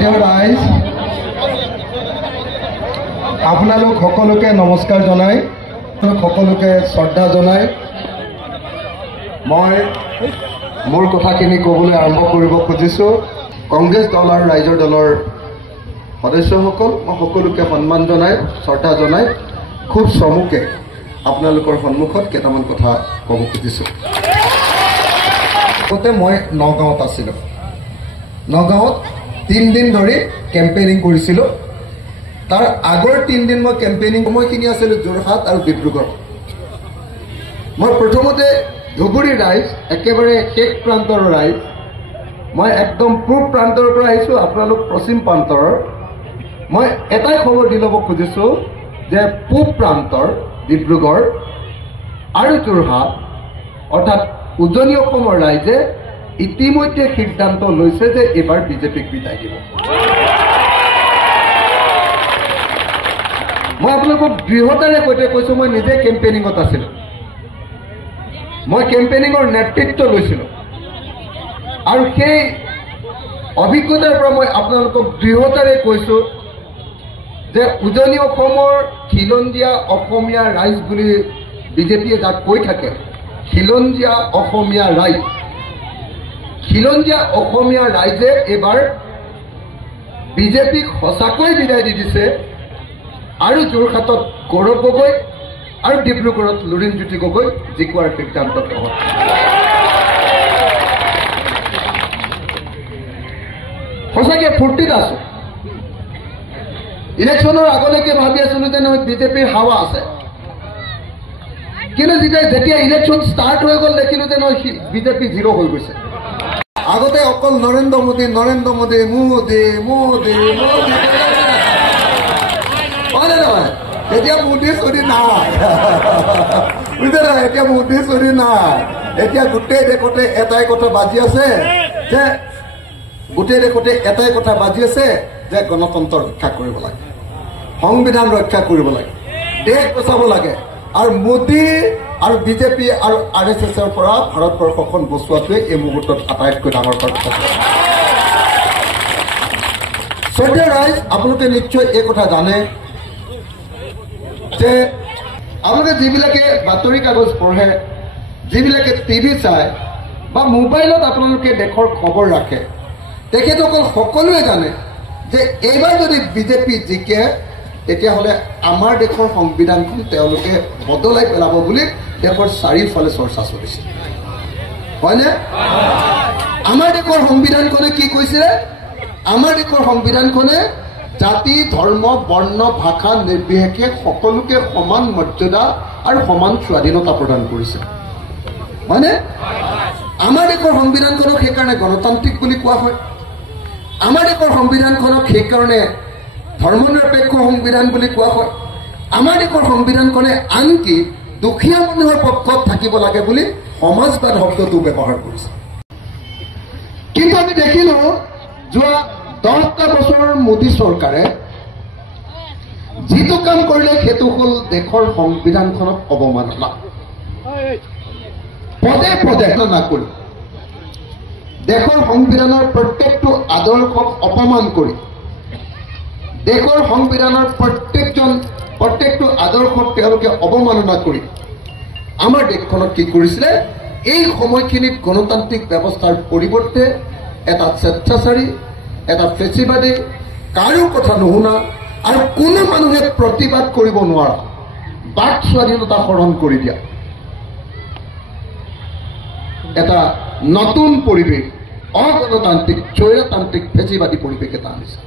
শ্ৰদ্ধেয় ৰাইজ, আপোনালোক সকলোকে নমস্কাৰ জনাই, সকলোকে শ্ৰদ্ধা জনাই মই মোৰ কথাখিনি ক'বলৈ আৰম্ভ কৰিব খুজিছোঁ। কংগ্ৰেছ দল আৰু ৰাইজৰ দলৰ সদস্যসকল, মই সকলোকে সন্মান জনাই, শ্ৰদ্ধা জনাই খুব চমুকে আপোনালোকৰ সন্মুখত কেইটামান কথা ক'ব খুজিছোঁ। আগতে মই নগাঁৱত আছিলোঁ। নগাঁৱত 3 দিন ধৰি কেম্পেইনিং কৰিছিলোঁ। তাৰ আগৰ 3 দিন মই কেম্পেইনিং সময়খিনি আছিলোঁ যোৰহাট আৰু ডিব্ৰুগড়। মই প্ৰথমতে ধুবুৰী ৰাইজ, একেবাৰে শেষ প্ৰান্তৰ ৰাইজ, মই একদম পূব প্ৰান্তৰ পৰা আহিছোঁ, আপোনালোক পশ্চিম প্ৰান্তৰ। মই এটাই খবৰ দি ল'ব খুজিছোঁ যে পূব প্ৰান্তৰ ডিব্ৰুগড় আৰু যোৰহাট অৰ্থাৎ উজনি অসমৰ ৰাইজে ইতিমধ্যে সিদ্ধান্ত লৈছে যে এইবাৰ বিজেপিক বিদায় দিব। মই আপোনালোকক দৃঢ়তাৰে সৈতে কৈছোঁ, মই নিজে কেম্পেইনিঙত আছিলোঁ, মই কেম্পেইনিঙৰ নেতৃত্ব লৈছিলোঁ আৰু সেই অভিজ্ঞতাৰ পৰা মই আপোনালোকক দৃঢ়তাৰে কৈছোঁ যে উজনি অসমৰ খিলঞ্জীয়া অসমীয়া ৰাইজ বুলি বিজেপিয়ে যাক কৈ থাকে, খিলঞ্জীয়া অসমীয়া ৰাইজ, খিলঞ্জীয়া অসমীয়া ৰাইজে এইবাৰ বিজেপিক সঁচাকৈ বিদায় দি দিছে আৰু যোৰহাটত গৌৰৱ গগৈ আৰু ডিব্ৰুগড়ত লুৰিণজ্যোতি গগৈ জিকোৱাৰ সিদ্ধান্ত গ্ৰহণ। সঁচাকৈ ফূৰ্তিত আছো। ইলেকশ্যনৰ আগলৈকে ভাবি আছিলো যে নহয় বিজেপিৰ হাৱা আছে, কিন্তু যেতিয়া ইলেকশ্যন ষ্টাৰ্ট হৈ গ'ল দেখিলো যে নহয় বিজেপি জিৰ' হৈ গৈছে। আগতে অকল নৰেন্দ্ৰ মোদী মোদী মোদী মোদী মোদী, হয় নহয়? এতিয়া মোদী চুৰি নাই, বুজিছে নহয়? এতিয়া মোদী চুৰি নাই। এতিয়া গোটেই দেশতে এটাই কথা বাজি আছে যে যে গণতন্ত্ৰ ৰক্ষা কৰিব লাগে, সংবিধান ৰক্ষা কৰিব লাগে, দেশ বচাব লাগে। আৰু মোদী আৰু বিজেপি আৰু RSSৰ পৰা ভাৰতবৰ্ষখন বচোৱাটোৱে এই মুহূৰ্তত আটাইতকৈ ডাঙৰ কথা। শ্ৰদ্ধেয় ৰাইজ, আপোনালোকে নিশ্চয় এই কথা জানে যে আপোনালোকে যিবিলাকে বাতৰি কাগজ পঢ়ে, যিবিলাকে টিভি চায় বা মোবাইলত আপোনালোকে দেশৰ খবৰ ৰাখে, তেখেতসকল সকলোৱে জানে যে এইবাৰ যদি বিজেপি জিকে তেতিয়াহ'লে আমাৰ দেশৰ সংবিধানখন তেওঁলোকে বদলাই পেলাব বুলি দেশৰ চাৰিওফালে চৰ্চা চলিছে, হয়নে? আমাৰ দেশৰ সংবিধানখনে কি কৈছে? আমাৰ দেশৰ সংবিধানখনে জাতি, ধৰ্ম, বৰ্ণ, ভাষা নিৰ্বিশেষে সকলোকে সমান মৰ্যাদা আৰু সমান স্বাধীনতা প্ৰদান কৰিছে, হয়নে? আমাৰ দেশৰ সংবিধানখনক সেইকাৰণে গণতান্ত্ৰিক বুলি কোৱা হয়। আমাৰ দেশৰ সংবিধানখনক সেইকাৰণে ধৰ্মনিৰপেক্ষ সংবিধান বুলি কোৱা হয়। আমাৰ দেশৰ সংবিধানখনে আনকি দুখীয়া মানুহৰ পক্ষত থাকিব লাগে বুলি সমাজবাদ শব্দটো ব্যৱহাৰ কৰিছে। কিন্তু আমি দেখিলো যোৱা 10টা বছৰৰ মোদী চৰকাৰে যিটো কাম কৰিলে সেইটো হ'ল দেশৰ সংবিধানখনক অৱমাননা, পদে পদে কৰি দেশৰ সংবিধানৰ প্ৰত্যেকটো আদৰ্শক অপমান কৰি, দেশৰ সংবিধানৰ প্ৰত্যেকটো আদৰ্শক তেওঁলোকে অৱমাননা কৰি আমাৰ দেশখনত কি কৰিছিলে? এই সময়খিনিত গণতান্ত্ৰিক ব্যৱস্থাৰ পৰিৱৰ্তে এটা স্বেচ্ছাচাৰী, এটা ফেচিবাদী, কাৰো কথা নুশুনা আৰু কোনো মানুহে প্ৰতিবাদ কৰিব নোৱাৰা বাক স্বাধীনতা হৰণ কৰি দিয়া এটা নতুন পৰিৱেশ, অগণতান্ত্ৰিক, স্বৈৰতান্ত্ৰিক, ফেচিবাদী পৰিৱেশ এটা আনিছে।